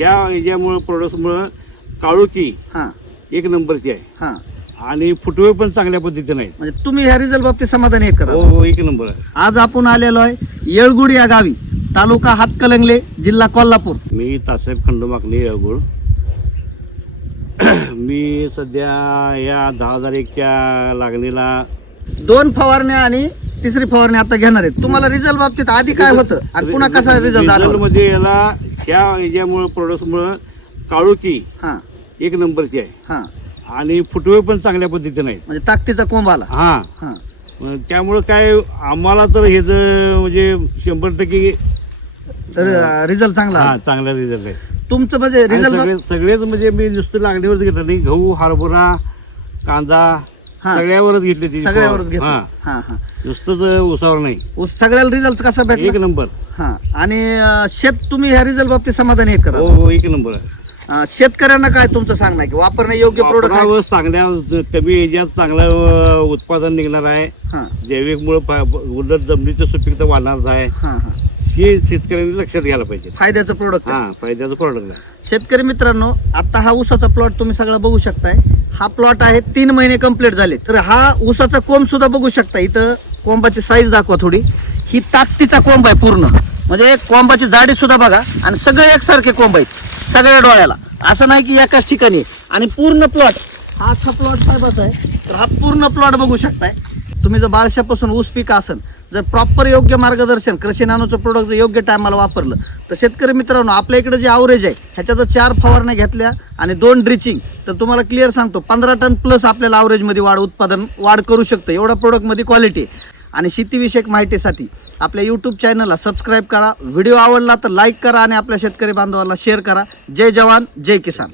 त्या याच्यामुळे प्रोडक्टमुळे काळोखी हा एक नंबरची आहे हा आणि फुटवे पण चांगल्या पद्धतीने आहेत. म्हणजे तुम्ही ह्या रिझल्ट बाबतीत समाधानी आहे करा. हो हो एक नंबर आहे. आज आपण आलेलो आहे येळगुड या गावी, तालुका हातकलंगले, जिल्हा कोल्हापूर. मी तासाहेब खंडोमाकणे येळगुळ. मी सध्या या 10,001च्या लागणीला 2 फवारण्या आणि तिसरी फवारणी आता घेणार आहेत. तुम्हाला रिझल्ट बाबतीत आधी काय होतं आणि पुन्हा कसा रिझल्ट आला? मध्ये याला ह्या याच्यामुळे प्रोडक्टमुळे काळोखी हा एक नंबरची आहे हा आणि फुटवे पण चांगल्या पद्धतीने आहेत. म्हणजे ताकदीचा कोंब आला. हा हा त्यामुळे काय आम्हाला तर हे म्हणजे 100% तर रिझल्ट चांगला आला. हा चांगला रिझल्ट आहे. तुमचं म्हणजे रिझल्ट सगळेच म्हणजे मी नुसतं लागणीवरच घेतलं नाही, गहू, हरभरा, कांदा हा. सगळ्यावरच घेतली ती. सगळ्यावरच घेतलं. हा हा हा नुसतंच उसावर नाही. सगळ्याला रिझल्ट कसा एक भेटला? नंबर. हा आणि शेत तुम्ही ह्या रिझल्ट बाबतीत समाधानी आहे हो करा. हो एक नंबर आहे. शेतकऱ्यांना काय तुमचं सांगणं आहे की वापरणे योग्य प्रोडक्ट आहे? वापरावं, चांगल्या कमी याच्यात चांगलं उत्पादन निघणार आहे. हा जैविक मुळे उलट जमिनीचं सुपीकता वाढणार आहे. हा हा हे शेतकऱ्यांनी लक्षात घ्यायला पाहिजे. फायद्याचं प्रोडक्ट आहे. हा फायद्याचं प्रोडक्ट आहे. शेतकरी मित्रांनो, आता हा ऊसाचा प्लॉट तुम्ही सगळं बघू शकताय. हा प्लॉट आहे 3 महिने कंप्लीट झाले. तर हा ऊसाचा कोंब सुद्धा बघू शकता. इथं कोंबाची साईज दाखवा थोडी. ही ताकदीचा कोंब आहे पूर्ण, म्हणजे कोंबाची जाडी सुद्धा बघा आणि सगळे एकसारखे कोंब आहेत सगळ्या डोळ्याला, असं नाही की एकाच ठिकाणी आहे. आणि पूर्ण प्लॉट हा अख्खा प्लॉट साहेबाचा आहे. तर हा पूर्ण प्लॉट बघू शकताय तुम्ही. जर बाळशापासून ऊस पीक असेल, जर प्रॉपर योग्य मार्गदर्शन कृषी नानोचं प्रोडक्ट जर योग्य टायमाला वापरलं तर शेतकरी मित्रांनो, आपल्या इकडे जे ॲव्हरेज आहे ह्याच्या जर 4 फवारण्या घेतल्या आणि 2 ड्रिचिंग, तर तुम्हाला क्लिअर सांगतो 15 टन प्लस आपल्याला ॲव्हरेजमध्ये उत्पादन वाढ करू शकतं. एवढा प्रोडक्टमध्ये क्वालिटी. आणि शेतीविषयक माहितीसाठी आपल्या यूट्यूब चॅनलला सबस्क्राईब करा. व्हिडिओ आवडला तर लाईक करा आणि आपल्या शेतकरी बांधवांना शेअर करा. जय जवान जय किसान.